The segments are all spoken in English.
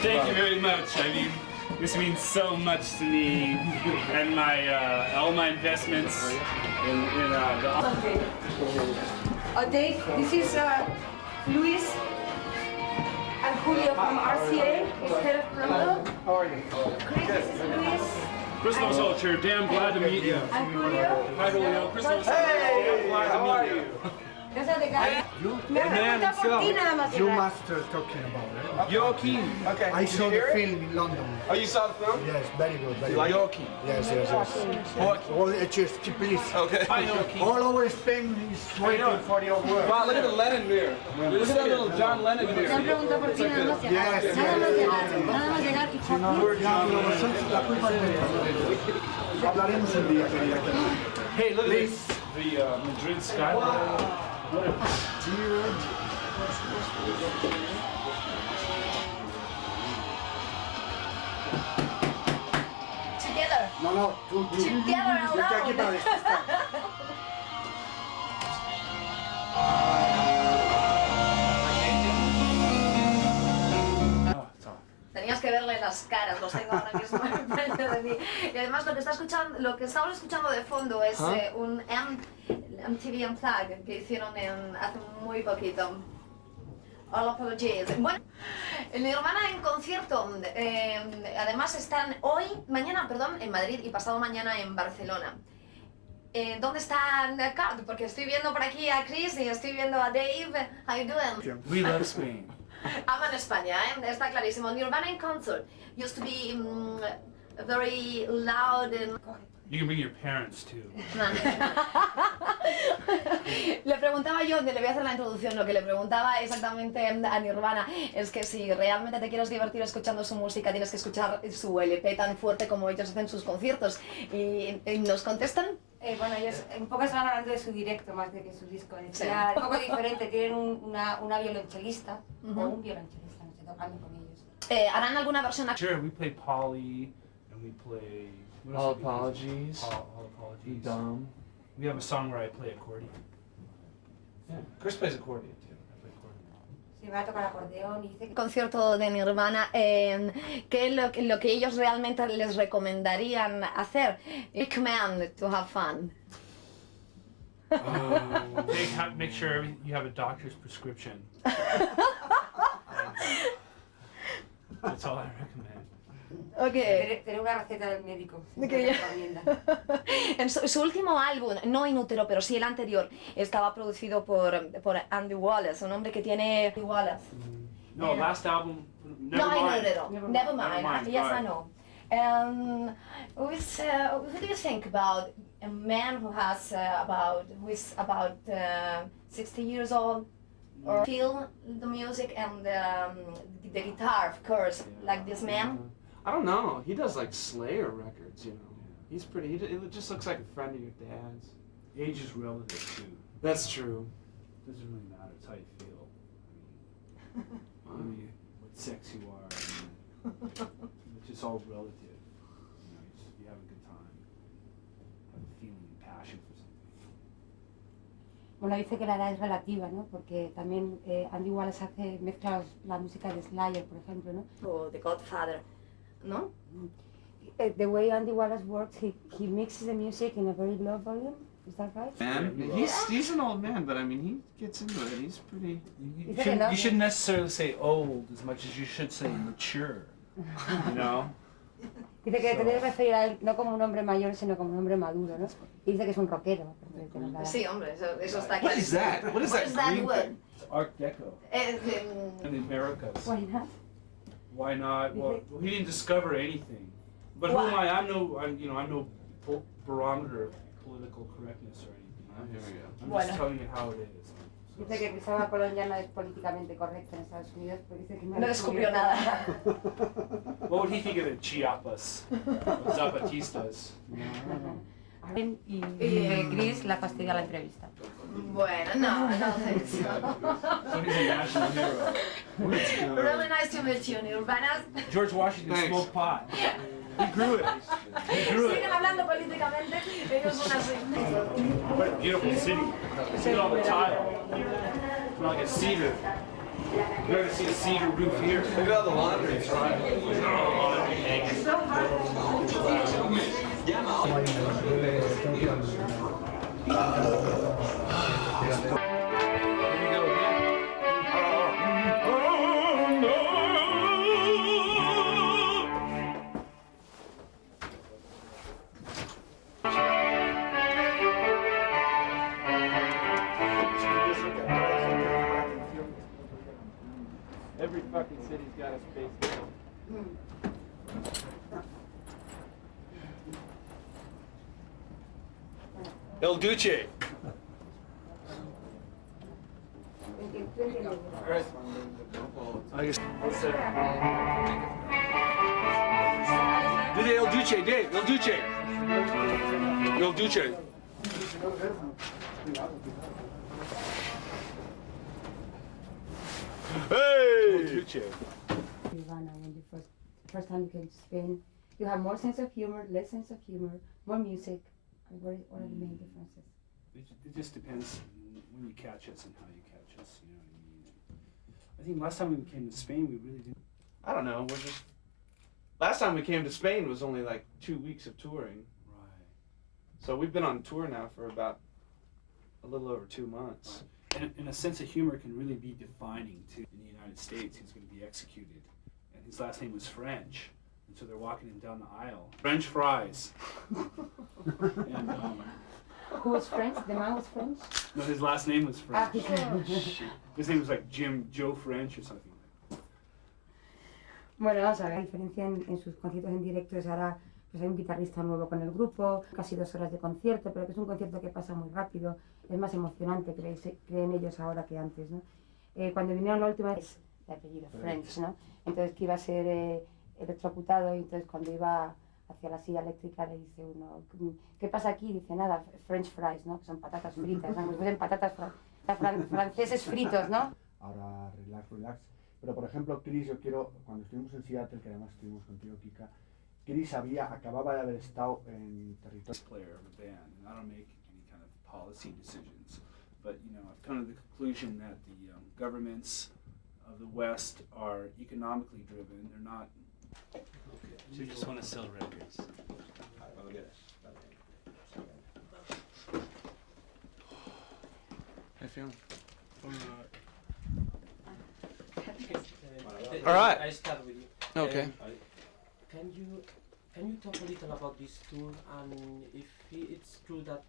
Thank you very much. I mean, this means so much to me and my all my investments in the. Okay. Dave, this is Luis and Julio from RCA, head of promo. How are you? Chris, this is Luis. Krist Novoselic, damn glad to meet you. And Julio. Hi, Julio. Krist Novoselic, Hey, glad how to are meet you? you. Gracias de cara. Me pregunta por ti nada más. You must talking about it. Joaqu'n. Okay. I Did saw you the hear it? film in London. Oh, you saw the film? Yes, very good. Very You like good. Joaqu'n? Yes, yes, yes. All just please. Okay. All over Spain is waiting for your work. Wow, look at the Lennon mirror. Look at that little John Lennon Me mirror. pregunta por ti nada más llegar. Yes, Nada más yes. llegar. Nada más llegar y Joaquín. Ya, pero vosotros la culpa es de hablaremos un día, querida. Hey, look at this. The Madrid skyline. What a Together. No, no, tú. Together Yo estoy aquí para alone. descansar. Tenías que verle las caras, los tengo ahora mismo enfrente de mí. Y además lo que estamos escuchando de fondo es un MTV Unplugged que hicieron hace muy poquito. All apologies. Bueno, el Nirvana en concierto, además están mañana, en Madrid y pasado mañana en Barcelona. ¿Dónde está Kat? Porque estoy viendo por aquí a Chris y estoy viendo a Dave. How you doing? We love Spain. Ama en España, está clarísimo. Nirvana in concert used to be very loud and... You can bring your parents too. Le preguntaba yo, le voy a hacer la introducción, lo que le preguntaba exactamente a Nirvana es que si realmente te quieres divertir escuchando su música tienes que escuchar su LP tan fuerte como ellos hacen sus conciertos. Y nos contestan. Bueno, ellos un poco están hablando de su directo más de que su disco. Decía, un poco diferente, tienen una violonchelista o un violonchelista, no sé, tocando con ellos. ¿Harán alguna versión aquí? Sure, we play Polly and we play. what All else do we play? Apologies. All apologies. Dumb. We have a song where I play accordion. Yeah. Chris plays accordion too. I play accordion. Se va a tocar acordeón y dice que... Concierto de Nirvana, ¿qué es lo que ellos realmente les recomendarían hacer? Recommend to have fun. Make sure you have a doctor's prescription. That's all I recommend. Okay. Tener una receta del médico. Que ya- recomienda. En su último álbum, no In Utero, pero sí el anterior, estaba producido por Andy Wallace, un hombre que tiene... Wallace. No, last album. Never No, In mind. Utero. Never mind. Yes, I right. know. What do you think about a man who is about 60 years old, or feel the music and the guitar, of course, like this man? I don't know. He does like Slayer records, you know. He's pretty. It just looks like a friend of your dad's. Age is relative too. That's true. Doesn't really matter. It's how you feel. I mean, what sex you are. I mean, it's just all relative. You have a good time. Have a feeling and passion for something. Bueno, dice que la edad es relativa, ¿no? Porque también Andy Wallace mezcla la música de Slayer, por ejemplo, ¿no? O The Godfather, ¿no? The way Andy Wallace works, he mixes the music in a very low volume. Is that right? Man, he's an old man, but I mean he gets into it. He's pretty. You shouldn't necessarily say old as much as you should say mature. You know? Dice que te debes referir a él no como un hombre mayor, sino como un hombre maduro, ¿no? Y dice que es un rockero. Sí, hombre, eso está What is claro. that? What is What that is that green word? thing? It's Art Deco in the Americas. Why not? Why not? Well, he didn't discover anything. But who Why? am I? I'm no barometer of political correctness or anything. Oh, here we go. I'm Bueno. just telling you how it is. So Dice que Cristóbal Colón ya no es políticamente correcto en Estados Unidos, pero dice que No descubrió nada. what would he think of the Chiapas, the Zapatistas? Y Chris la fastidia la entrevista. Bueno, no thanks. So he's a national hero. Really nice to meet you, Nirvana. George Washington Thanks. smoked pot. He grew it. He grew it. Siguen hablando políticamente, ellos son así. What a beautiful city. See all the tile. It's like a cedar. You ever see a cedar roof here? Look at all the laundry. It's right. Every fucking city's got a space needle. El Duce. I guess. Did El Duce, Dave? El Duce. El Duce. Hey! Nirvana, when you first time you came to Spain, you have more sense of humor, less sense of humor, more music. What are the main differences? It just depends when you catch us and how you catch us, you know what I mean? I think last time we came to Spain, we really didn't. I don't know. We're just. Last time we came to Spain was only like 2 weeks of touring. Right. So we've been on tour now for about a little over 2 months. And a sense of humor can really be defining too. In the United States, he's going to be executed, and his last name was French, and so they're walking him down the aisle. French fries. And Who was French? The man was French? no, his last name was Ah, French. His name was like Joe French or something. Bueno, vamos a ver, la diferencia en sus conciertos en directo es ahora, pues hay un guitarrista nuevo con el grupo, casi 2 horas de concierto, pero que es un concierto que pasa muy rápido, es más emocionante, creen ellos ahora que antes, ¿no? Cuando vinieron la última vez, de apellido French, ¿no? Entonces que iba a ser electrocutado, y entonces cuando iba hacia la silla eléctrica le dice uno, ¿qué pasa aquí? Dice nada, French fries, ¿no? Que son patatas fritas, ¿no? Pues patatas franceses fritos, ¿no? Ahora relax. Pero por ejemplo, Krist, yo quiero, cuando estuvimos en Seattle, que además estuvimos contigo, Kika, Krist acababa de haber estado en territorio. Player of a band, and I don't make any kind of policy decisions, but you know, I've come to the conclusion that the governments of the West are economically driven. They're not. So you just want to sell records. How you feeling? All right. I start with you. Okay. Can you talk a little about this tour, and if it's true that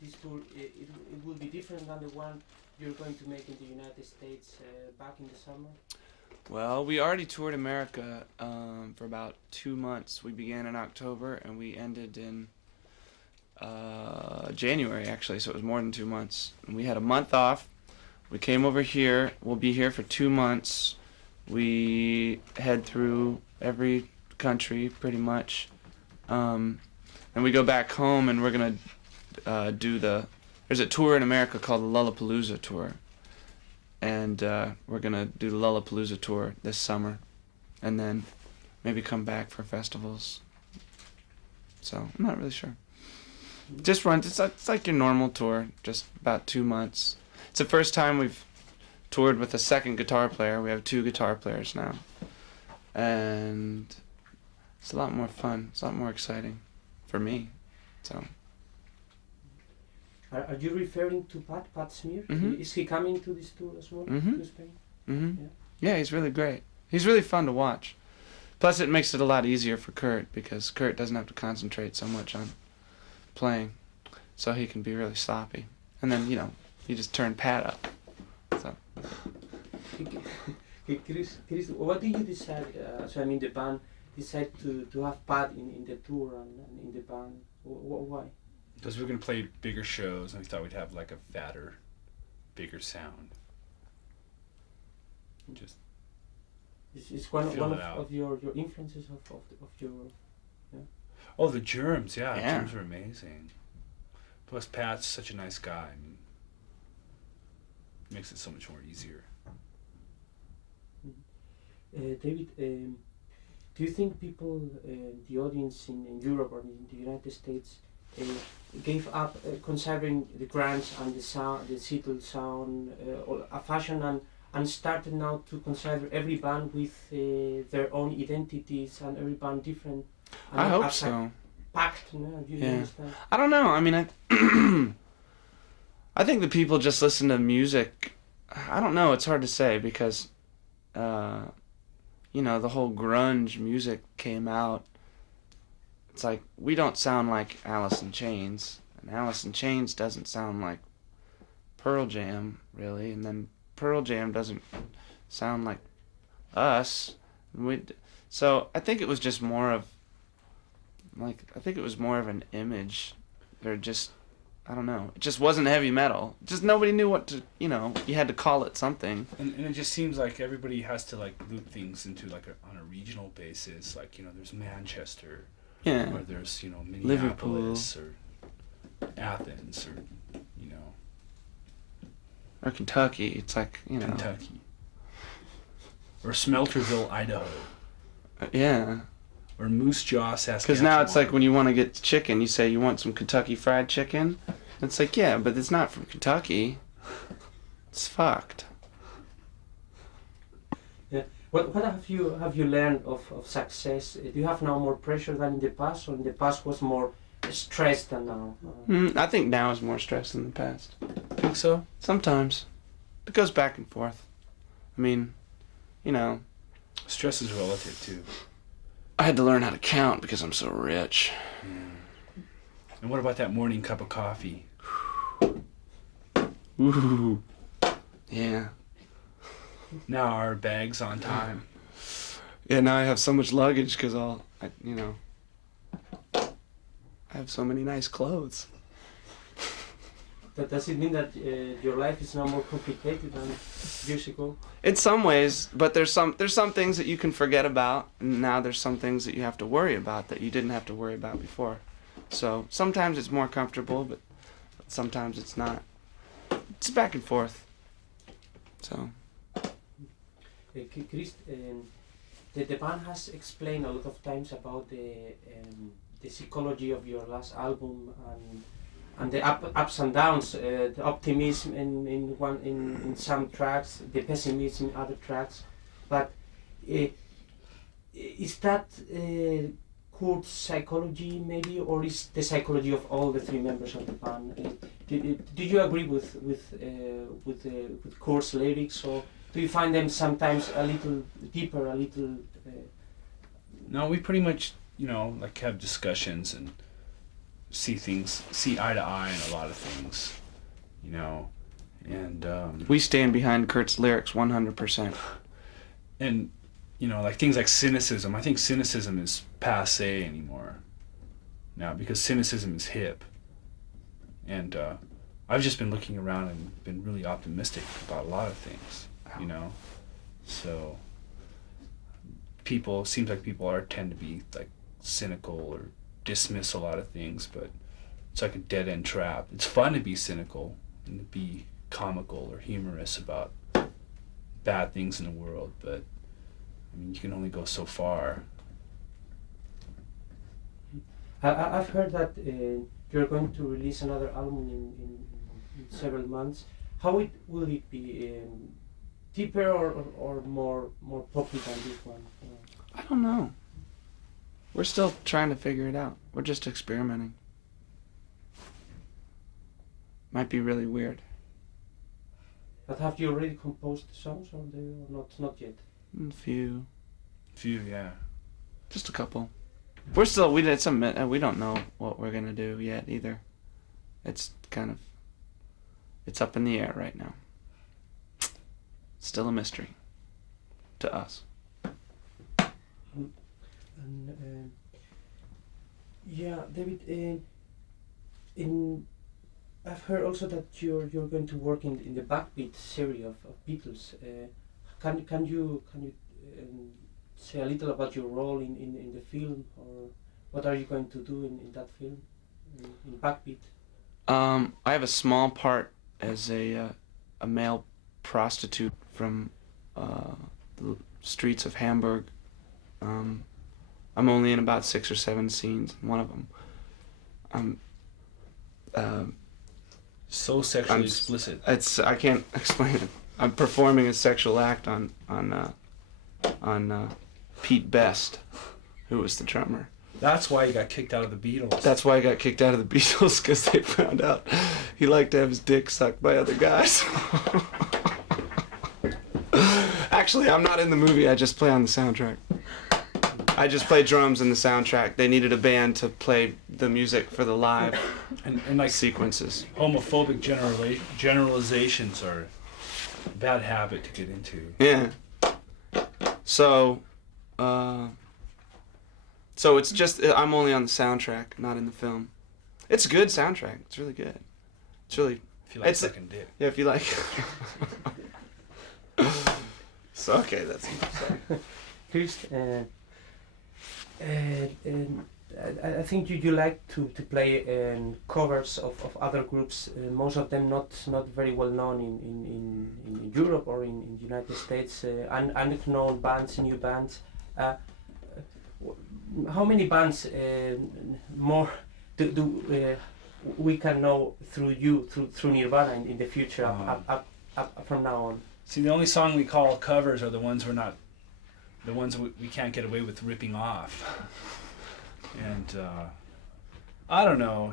this tour it will be different than the one you're going to make in the United States back in the summer? Well, we already toured America for about 2 months. We began in October and we ended in January, actually, so it was more than 2 months. And we had a month off. We came over here. We'll be here for 2 months. We head through every country, pretty much. And we go back home and we're going to do there's a tour in America called the Lollapalooza Tour. And we're going to do the Lollapalooza Tour this summer. And then maybe come back for festivals. So, I'm not really sure. Just it's like your normal tour, just about 2 months. It's the first time we've toured with a second guitar player. We have 2 guitar players now. And it's a lot more fun. It's a lot more exciting for me. So. Are you referring to Pat Smear? Mhm. Is he coming to this tour as well, Mhm. to Spain? Mm-hmm. Yeah. Yeah, he's really great. He's really fun to watch. Plus, it makes it a lot easier for Kurt because Kurt doesn't have to concentrate so much on playing, so he can be really sloppy. And then, you just turn Pat up. So. Chris, what do you decide? The band decide to have Pat in the tour and in the band. Why? Because we're going to play bigger shows, and we thought we'd have like a fatter, bigger sound. Just It's one fill it out. of your influences of your. Oh, the Germs, yeah. Yeah. Germs are amazing. Plus, Pat's such a nice guy. I mean, makes it so much more easier. David, do you think people, the audience in Europe or in the United States, gave up considering the grunge and the sound, the Seattle sound, or a fashion and started now to consider every band with their own identities and every band different. And I hope as a so. pact, no? Do you Yeah. understand? I don't know. I mean, I think that people just listen to music. I don't know. It's hard to say because, you know, the whole grunge music came out. It's like, we don't sound like Alice in Chains, and Alice in Chains doesn't sound like Pearl Jam, really, and then Pearl Jam doesn't sound like us. So I think it was just more of, like, I think it was more of an image. Or just, I don't know. It just wasn't heavy metal. Just nobody knew what to, you know, you had to call it something. And it just seems like everybody has to like loop things into like on a regional basis. Like, you know, there's Manchester, Yeah. or there's, you know, Minneapolis, or Athens, or, you know, Or Kentucky. It's like, you know. Kentucky, or Smelterville, Idaho, Yeah. or Moose Jaw, Saskatchewan. Because now it's like when you want to get chicken, you say you want some Kentucky Fried Chicken. It's like, yeah, but it's not from Kentucky. It's fucked. What have you learned of success? Do you have now more pressure than in the past, or in the past was more stressed than now? I think now is more stress than the past. Think so? Sometimes. It goes back and forth. I mean, you know, Stress is relative too. I had to learn how to count because I'm so rich. Yeah. And what about that morning cup of coffee? Ooh. Yeah. Now our bags on time. Yeah, now I have so much luggage because you know, I have so many nice clothes. Does it mean that your life is now more complicated than years ago? In some ways, but there's some things that you can forget about, and now there's some things that you have to worry about that you didn't have to worry about before. So sometimes it's more comfortable, but sometimes it's not. It's back and forth. So. Krist, the band has explained a lot of times about the psychology of your last album and the ups and downs, the optimism in some tracks, the pessimism in other tracks. But is that Kurt's psychology maybe, or is the psychology of all the three members of the band? Do you agree with Kurt's lyrics, or do you find them sometimes a little deeper, a little? No, we pretty much, you know, like have discussions and see eye to eye in a lot of things, you know, and We stand behind Kurt's lyrics 100%. and you know, like things like cynicism. I think cynicism is passé anymore now because cynicism is hip, and I've just been looking around and been really optimistic about a lot of things, you know. So seems like people tend to be like cynical or dismiss a lot of things, but it's like a dead end trap. It's fun to be cynical and to be comical or humorous about bad things in the world, but I mean, you can only go so far. I've heard that you're going to release another album in several months. How will it be? Deeper or more poppy than this one? I don't know. We're still trying to figure it out. We're just experimenting. Might be really weird. But have you already composed songs, or not yet? A few. Yeah. Just a couple. We don't know what we're gonna do yet either. It's up in the air right now. Still a mystery to us. Yeah, David. I've heard also that you're going to work in the Backbeat series of Beatles. Can you say a little about your role in the film, or what are you going to do in that film in Backbeat? I have a small part as a male prostitute from the streets of Hamburg. I'm only in about 6 or 7 scenes. One of them, So sexually explicit. I can't explain it. I'm performing a sexual act on Pete Best, who was the drummer. That's why he got kicked out of the Beatles. That's why he got kicked out of the Beatles, because they found out he liked to have his dick sucked by other guys. Actually, I'm not in the movie. I just play on the soundtrack. I just play drums in the soundtrack. They needed a band to play the music for the live and like sequences. Homophobic generalizations are a bad habit to get into. Yeah. So it's just, I'm only on the soundtrack, not in the film. It's a good soundtrack. It's really good. It's really... If you like sucking dick. Yeah, if you like... So, okay, that's Krist, I think you like to play covers of other groups, most of them not very well known in Europe or in the United States, unknown bands, new bands. How many bands more do we can know through you, through Nirvana in the future, up from now on? See, the only song we call covers are the ones we can't get away with ripping off. And I don't know,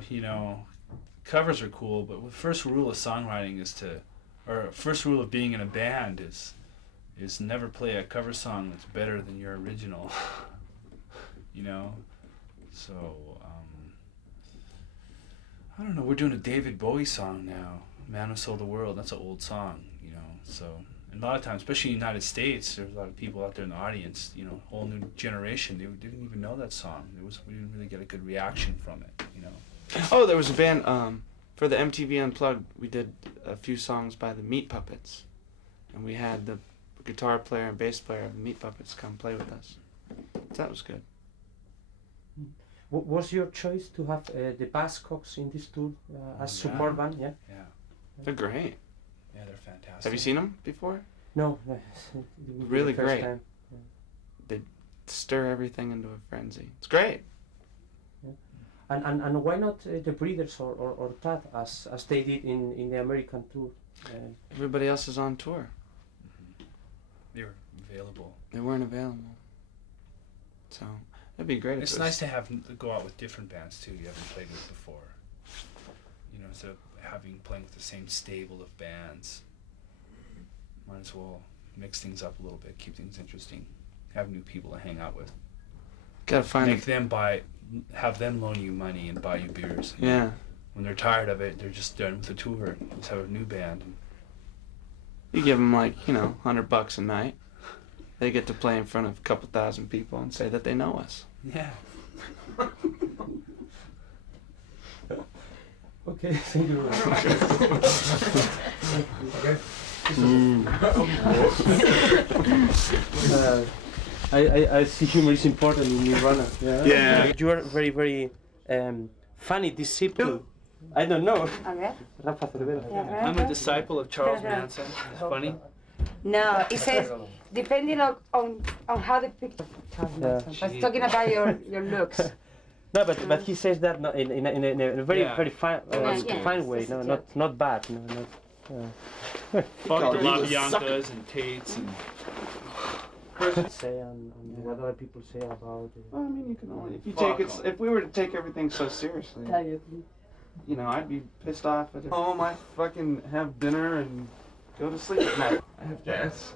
covers are cool, but the first rule of songwriting first rule of being in a band is never play a cover song that's better than your original. So I don't know, we're doing a David Bowie song now, Man Who Sold the World. That's an old song, so and a lot of times, especially in the United States, there's a lot of people out there in the audience, whole new generation, they didn't even know that song. We didn't really get a good reaction from it, Oh, there was a band, for the MTV Unplugged, we did a few songs by the Meat Puppets, and we had the guitar player and bass player of the Meat Puppets come play with us. So that was good. Was your choice to have the Buzzcocks in this tour as support band? Yeah. Yeah. They're great. Yeah, they're fantastic. Have you seen them before? No. Really great. Time. They stir everything into a frenzy. It's great. Yeah. And why not the Breeders or Tad as they did in the American tour? Everybody else is on tour. They were available. They weren't available. So it'd be great. It's nice to go out with different bands too. You haven't played with before. Instead of playing with the same stable of bands, might as well mix things up a little bit, keep things interesting, have new people to hang out with. Gotta find have them loan you money and buy you beers. Yeah. When they're tired of it, they're just done with the tour. Just have a new band. You give them $100 a night. They get to play in front of a couple thousand people and say that they know us. Yeah. Okay, thank you very much. I see humor is important in Nirvana. Yeah. You are very, very funny disciple. I don't know. Okay. Rafa Cervera. Yeah, I'm a disciple of Charles Manson. It's funny. No, it says depending on how the picture. Yeah. I was talking about your looks. No, but he says that in a very very fine Yeah. fine way. No, not bad. No, not. Fuck the LaBiancas and Tates and... Say on what other people say about. Well, I mean, you can only if we were to take everything so seriously, I'd be pissed off at home. I fucking have dinner and go to sleep at night. I have gas.